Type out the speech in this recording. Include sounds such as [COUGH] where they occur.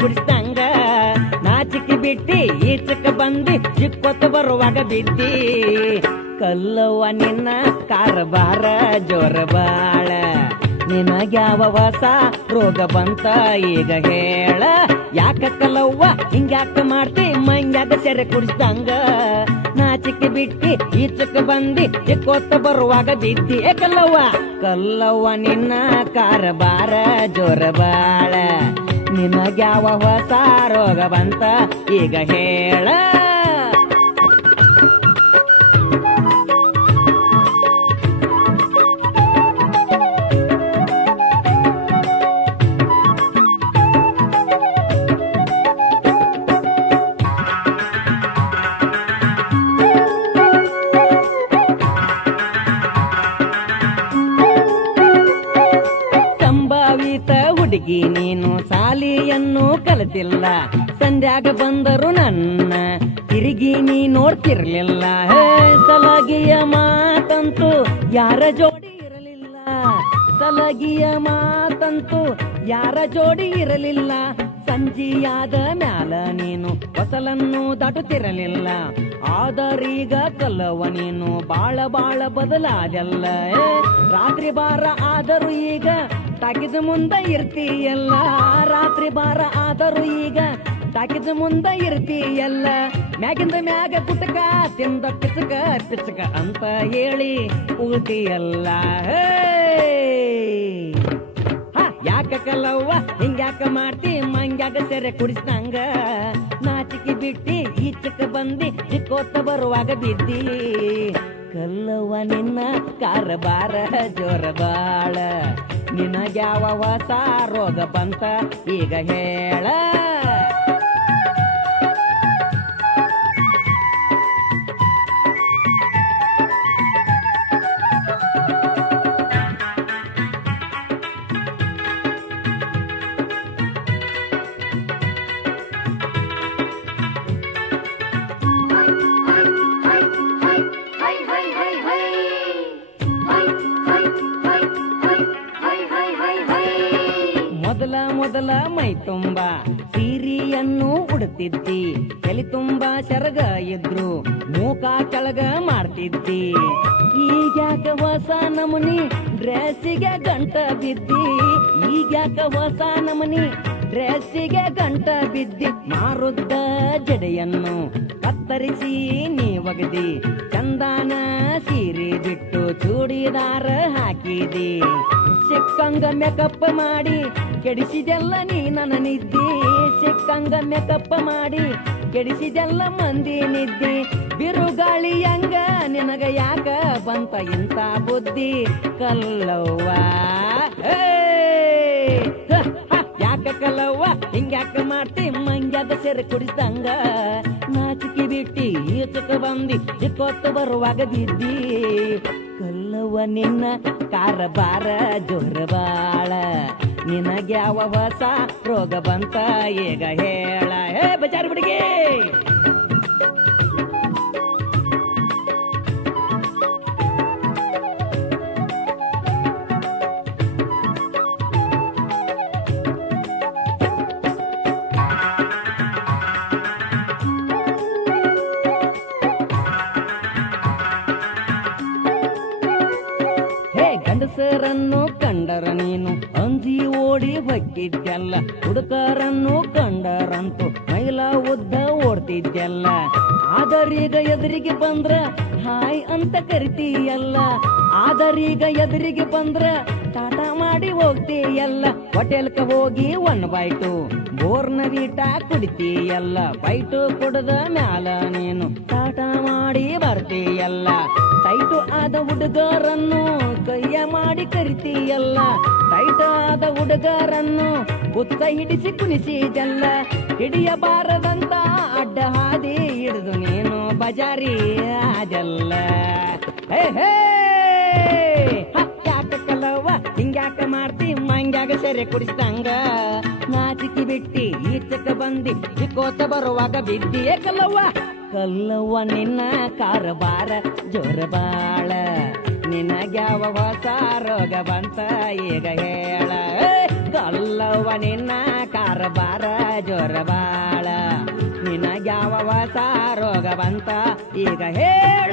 ಕುಡಿಸ್ದಂಗ ನಾಚಿಕೆ ಬಿಟ್ಟಿ ಈಚಕ ಬಂದಿ ಚಿಕ್ಕೊತ್ತು ಬರುವಾಗ ಬಿದ್ದಿ. ಕಲ್ಲವ್ವ ನಿನ್ನ ಕಾರಬಾರ ಜೋರ ಬಾಳ. ನಿನಗ್ಯಾವ ಹೊಸ ರೋಗ ಬಂತ, ಈಗ ಹೇಳ. ಯಾಕ ಕಲ್ಲವ್ವ ಹಿಂಗ್ಯಾಕ ಮಾಡ್ತಿ ಮಂಗ್ಯಾಗ ಸೆರೆ ಕುಡಿಸ್ದಂಗ. ನಾಚಿಕೆ ಬಿಟ್ಟಿ ಈಚಕ ಬಂದಿ ಚಿಕ್ಕೋತ್ತ ಬರುವಾಗ ಬಿದ್ದಿ. ಕಲ್ಲವ್ವ ಕಲ್ಲವ್ವ ನಿನ್ನ ಕಾರಬಾರ ಜೋರ ಬಾಳ. ನಿನಗ್ಯಾವ ಹೊಸ ರೋಗ ಬಂತ ಈಗ ಹೇಳ. ಸಂಭಾವಿತ ಹುಡುಗಿ ನೀನು ಸಾಲಿಯನ್ನು ಕಲಿತಿಲ್ಲ ಸಂಧ್ಯಾಗ ಬಂದರು ನನ್ನ. ತಿರುಗಿ ನೀ ನೋಡ್ತಿರ್ಲಿಲ್ಲ. ಹೇ ಸಲಗಿಯ ಮಾತಂತೂ ಯಾರ ಜೋಡಿ ಇರಲಿಲ್ಲ. ಸಲಗಿಯ ಮಾತಂತೂ ಯಾರ ಜೋಡಿ ಇರಲಿಲ್ಲ. ಸಂಜಿಯಾದ ಮ್ಯಾಲ ನೀನು ಹೊಸಲನ್ನು ದಾಟುತ್ತಿರಲಿಲ್ಲ. ಆದರೀಗ ಕಲವ ನೀನು ಬಾಳ ಬಾಳ ಬದಲಾದಲ್ಲ. ರಾತ್ರಿ ಬಾರ ಆದರೂ ಈಗ ಟಾಕಿದ ಮುಂದ ಇರ್ತೀಯಲ್ಲ, ರಾತ್ರಿ ಬಾರ ಆದರೂ ಈಗ ಟಾಕಿದ ಮುಂದ ಇರ್ತೀಯಲ್ಲ. ಮ್ಯಾಗಿಂದ ಮ್ಯಾಗ ಕುಟಕ, ತಿಂದ ಪಿಚಕ ಪಿಚಕ ಅಂತ ಹೇಳಿ ಹೇ! ಯಾಕ ಕಲವ್ವ ಹಿಂಗ್ಯಾಕ ಮಾಡ್ತಿ? ಮಂಗ್ಯಾಗ ಸೆರೆ ಕುಡಿಸ್ದಂಗ. ನಾಚಿಕೆ ಬಿಟ್ಟಿ, ಈಚಕ ಬಂದಿ, ಚಿಕ್ಕೋತ ಬರುವಾಗ ಬಿದ್ದಿ. ಕಲ್ಲವ್ವ ನಿನ್ನ ಕಾರಬಾರ ಜೋರ ಬಾಳ ನಿನಗ್ಯಾವ ಹೊಸ ರೋಗ ಬಂತ ಈಗ ಹೇಳ. ಮೊದಲ ಮೈ ತುಂಬ. ಸೀರಿಯನ್ನು ಉಡುತ್ತಿದ್ದಿ. ತಲೆ ತುಂಬ ಸೆರಗ ಇದ್ರು ಮೂಕ ಕೆಳಗ ಮಾಡ್ತಿದ್ದಿ. ಈಗ್ಯಾಕ ಹೊಸ ನಮನಿ? ಡ್ರೆಸ್ಸಿಗೆ ಗಂಟ ಬಿದ್ದಿ. ಈಗ್ಯಾಕ ಹೊಸ ನಮನಿ? ಡ್ರೆಸ್ಸಿಗೆ ಗಂಟ ಬಿದ್ದಿ. ಮಾರುದ್ದ ಜಡೆಯನ್ನು ಕತ್ತರಿಸಿ ನೀ ಒಗದಿ. ಚಂದಾನ ಸೀರೆ ಬಿಟ್ಟು ಚೂಡಿದಾರ ಹಾಕಿದಿ. ಸಿಕ್ಕಂಗ ಮೇಕಪ್ ಮಾಡಿ, ಕೆಡಿಸಿದೆಲ್ಲ ನೀ ನನ್ನ ನಿದ್ದಿ. ಸಿಕ್ಕಂಗ ಮೇಕಪ್ ಮಾಡಿ, ಕೆಡಿಸಿದೆಲ್ಲ ಮಂದಿ ನಿದ್ದಿ. ಬಿರುಗಾಳಿ ಹಂಗ ನಿನಗ ಯಾಕ ಬಂತ ಇಂತ ಬುದ್ಧಿ? ಕಲ್ಲವ್ವ [LAUGHS] ಯಾಕ ಕಲ್ಲವ್ವ? ಹಿಂಗ್ಯಾಕ ಮಾಡ್ತಿ? ಮಂಗ್ಯಾದ ಸೆರೆ ಕುಡಿದಂಗ ನಾಚಿಕೆ ಬಿಟ್ಟಿ, ಈಚಕ ಬಂದಿ ಚಿಕ್ಕೊತ್ತು ಬರುವಾಗ ಬಿದ್ದಿ. ನಿನ್ನ ಕಾರಬಾರ ಜೋರ ಬಾಳ ನಿನಗ್ಯಾವ ಹೊಸ ರೋಗ ಬಂತ ಈಗ ಹೇಳ. ಹೇ ಬಜಾರ್ ಬಿಡಿಗೆ ಗಂಡಸರನ್ನು ಕಂಡರ ನೀನು? ಅಂಜಿ ಓಡಿ ಬಗ್ಗಿದ್ದಲ್ಲ ಹುಡುಕರನ್ನು ಕಂಡರಂತೂ ಮೈಲ ಉದ್ದ ಓಡ್ತಿದ್ದೆಲ್ಲ ಆದರೀಗ ಎದುರಿಗೆ ಬಂದ್ರ ಹಾಯ್ ಅಂತ ಕರಿತೀಯಲ್ಲ, ಆದರೀಗ ಎದುರಿಗೆ ಬಂದ್ರ ಟಾಟಾ ಮಾಡಿ ಹೋಗ್ತೀಯಲ್ಲ? ಹೋಟೆಲ್ಕ ಹೋಗಿ ಒನ್ ಬೈಟು ಬೋರ್ನ ವೀಟ ಕುಡಿತೀಯಲ್ಲ? ಬೈಟು ಕುಡದ ಮ್ಯಾಲ ನೀನು ಟಾಟಾ ಮಾಡಿ ಬರ್ತೀಯಲ್ಲ? ಟೈಟು ಆದ ಹುಡುಗರನ್ನು ಕೈಯ ಮಾಡಿ ಕರಿತೀಯಲ್ಲ? ಟೈಟು ಆದ ಹುಡುಗರನ್ನು ಬುತ್ತ ಹಿಡಿಸಿ ಕುಣಿಸಿದೆಲ್ಲ? ಹಿಡಿಯಬಾರದಂತ ಅಡ್ಡ ಹಾದಿ ಹಿಡಿದು ನೀನು ಬಜಾರಿ ಆದಲ್ಲ? ಹೇ ಹೇ ಹ, ಕುಡಿಸಂಗ ಕುಡಿಸ್ದಂಗ. ನಾಚಿಕೆ ಬಿಟ್ಟಿ ಈಚಕ ಬಂದಿ ಕೋತ ಬರುವಾಗ ಬಿದ್ದಿಯೇ ಕಲ್ಲವ್ವ. ಕಲ್ಲವ್ವ, ನಿನ್ನ ಕಾರಬಾರ ಜೋರ ಬಾಳ. ನಿನಗ್ಯಾವ ಹೊಸ ರೋಗ ಬಂತ ಈಗ ಹೇಳ. ಕಲ್ಲವ್ವ, ನಿನ್ನ ಕಾರಬಾರ ಜೋರ ಬಾಳ. ನಿನಗ್ಯಾವ ಹೊಸ ರೋಗ ಬಂತ ಈಗ ಹೇಳ.